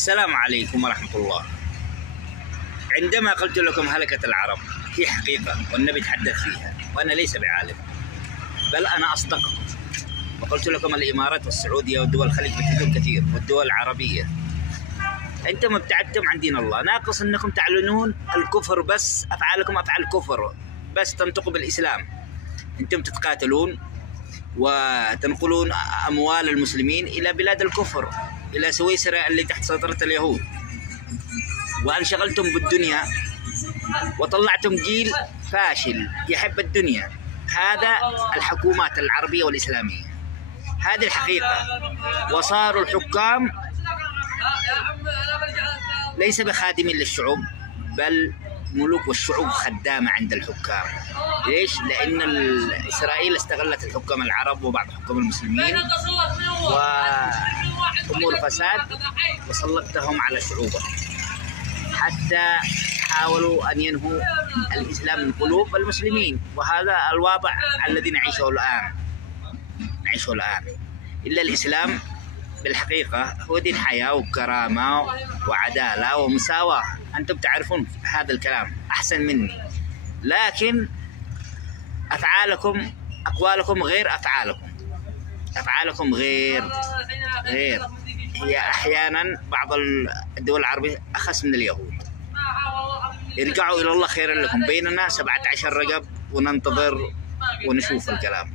السلام عليكم ورحمة الله. عندما قلت لكم هلكة العرب هي حقيقة والنبي تحدث فيها، وأنا ليس بعالم بل أنا أصدقكم، وقلت لكم الإمارات والسعودية والدول الخليج بتدور كثير والدول العربية. أنتم ابتعدتم عن دين الله، ناقص أنكم تعلنون الكفر، بس أفعالكم أفعال كفر، بس تنطقوا بالإسلام. أنتم تتقاتلون وتنقلون أموال المسلمين إلى بلاد الكفر، إلى سويسرا اللي تحت سيطرة اليهود، وانشغلتم بالدنيا وطلعتم جيل فاشل يحب الدنيا. هذا الحكومات العربية والإسلامية، هذه الحقيقة. وصاروا الحكام ليس بخادمين للشعوب بل ملوك، والشعوب خدامة عند الحكام. ليش؟ لأن إسرائيل استغلت الحكام العرب وبعض حكام المسلمين وأمور فساد وسلطتهم على شعوبهم، حتى حاولوا أن ينهوا الإسلام من قلوب المسلمين. وهذا الواقع الذي نعيشه الآن. إلا الإسلام بالحقيقة هو دين حياة وكرامة وعدالة ومساواة. أنتم تعرفون هذا الكلام أحسن مني، لكن أقوالكم غير أفعالكم غير. هي أحيانا بعض الدول العربية أخس من اليهود. ارجعوا إلى الله خيرا لكم، بيننا 17 رقب وننتظر ونشوف الكلام.